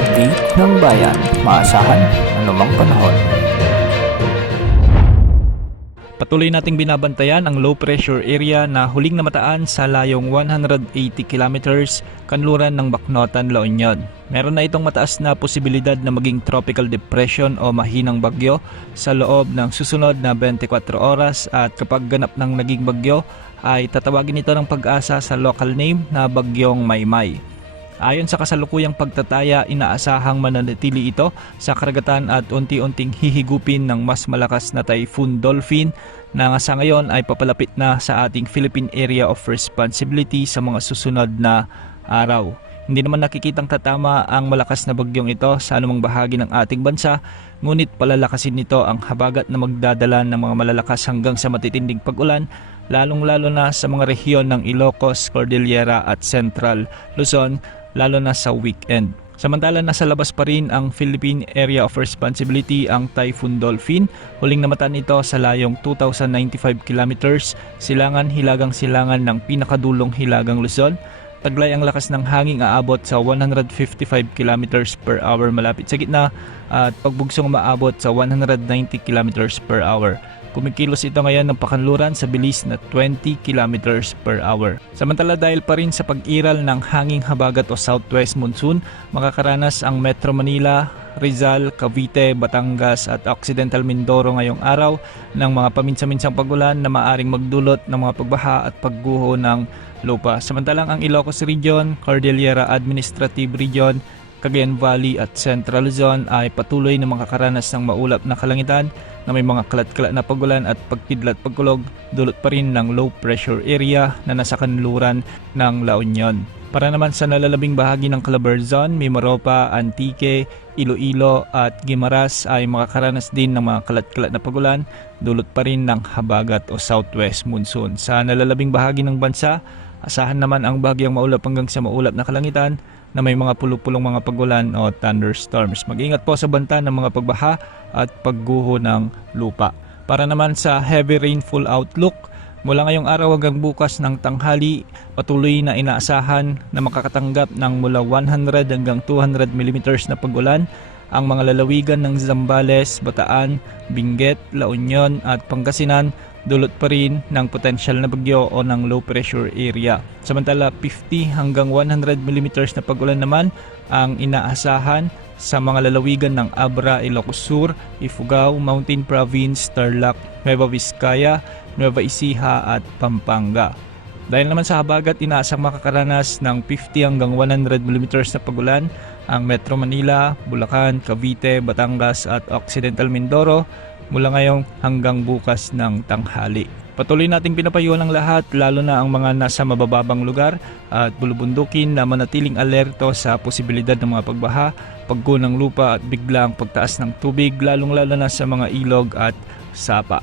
update ng bayan, maasahan anumang panahon. Patuloy nating binabantayan ang low pressure area na huling namataan sa layong 180 kilometers kanluran ng Bacnotan, La Union. Meron na itong mataas na posibilidad na maging tropical depression o mahinang bagyo sa loob ng susunod na 24 oras at kapag ganap ng naging bagyo ay tatawagin ito ng pag-asa sa local name na Bagyong Maymay. Ayon sa kasalukuyang pagtataya, inaasahang mananatili ito sa karagatan at unti-unting hihigupin ng mas malakas na Typhoon Dolphin na sa ngayon ay papalapit na sa ating Philippine Area of Responsibility sa mga susunod na araw. Hindi naman nakikitang tatama ang malakas na bagyong ito sa anumang bahagi ng ating bansa, ngunit palalakasin nito ang habagat na magdadala ng mga malalakas hanggang sa matitinding pag-ulan, lalong-lalo na sa mga rehiyon ng Ilocos, Cordillera at Central Luzon, lalo na sa weekend. Samantala nasa labas pa rin ang Philippine Area of Responsibility ang Typhoon Dolphin. Huling namataan ito sa layong 2,095 kilometers, silangan-hilagang silangan ng pinakadulong hilagang Luzon. Taglay ang lakas ng hangin aabot sa 155 kilometers per hour malapit sa gitna at pagbugsong maabot sa 190 kilometers per hour. Kumikilos ito ngayon ng pakanluran sa bilis na 20 kilometers per hour. Samantala dahil pa rin sa pag-iral ng hanging habagat o southwest monsoon, makakaranas ang Metro Manila, Rizal, Cavite, Batangas at Occidental Mindoro ngayong araw ng mga paminsan-minsang pag-ulan na maaring magdulot ng mga pagbaha at pagguho ng lupa. Samantalang ang Ilocos Region, Cordillera Administrative Region, Cagayan Valley at Central Luzon ay patuloy na makakaranas ng maulap na kalangitan na may mga kalat-kalat na pagulan at pagkidlat pagkulog, dulot pa rin ng low pressure area na nasa kanluran ng La Union. Para naman sa nalalabing bahagi ng Calabarzon, Mimaropa, Antique, Iloilo at Guimaras ay makakaranas din ng mga kalat-kalat na pagulan, dulot pa rin ng habagat o southwest monsoon. Sa nalalabing bahagi ng bansa, asahan naman ang bagyang maulap hanggang sa maulap na kalangitan na may mga pulupulong mga pagulan o thunderstorms. Mag-ingat po sa banta ng mga pagbaha at pagguho ng lupa. Para naman sa heavy rainfall outlook, mula ngayong araw hanggang bukas ng tanghali, patuloy na inaasahan na makakatanggap ng mula 100 hanggang 200 mm na pagulan ang mga lalawigan ng Zambales, Bataan, Benguet, La Union at Pangasinan, dulot pa rin ng potensyal na bagyo o ng low pressure area. Samantala 50 hanggang 100 mm na pagulan naman ang inaasahan sa mga lalawigan ng Abra, Ilocos Sur, Ifugao, Mountain Province, Tarlac, Nueva Vizcaya, Nueva Ecija at Pampanga. Dahil naman sa habagat, inaasang makakaranas ng 50 hanggang 100 mm na pagulan ang Metro Manila, Bulacan, Cavite, Batangas at Occidental Mindoro mula ngayong hanggang bukas ng tanghali. Patuloy nating pinapayuhan ang lahat, lalo na ang mga nasa mabababang lugar at bulubundukin na manatiling alerto sa posibilidad ng mga pagbaha, pagguho ng lupa at biglang pagtaas ng tubig, lalong-lalo na sa mga ilog at sapa.